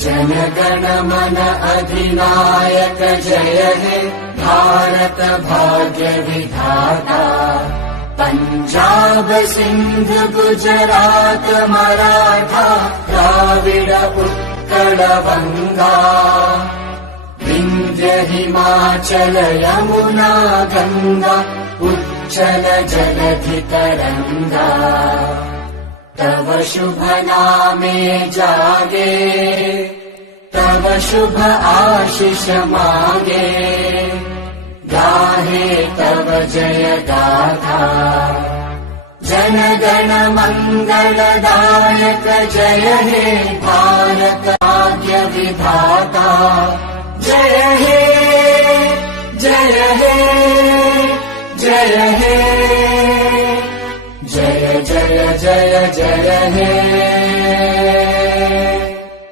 जनगण मन अधिनायक जय हे भारत भाग्य विधाता। पंजाब सिंध गुजरात मराठा द्राविड उत्कल बंगा। विंध्य हिमाचल यमुना गंगा उच्चल जलधि तरंगा। तव शुभ नामे जागे तव शुभ आशीष मागे। गाहे तव जय गाथा जनगण मंगलदायक जय हे भारत भाग्य विधाता। जय हे जय हे जय हे जय जय जय जय हे।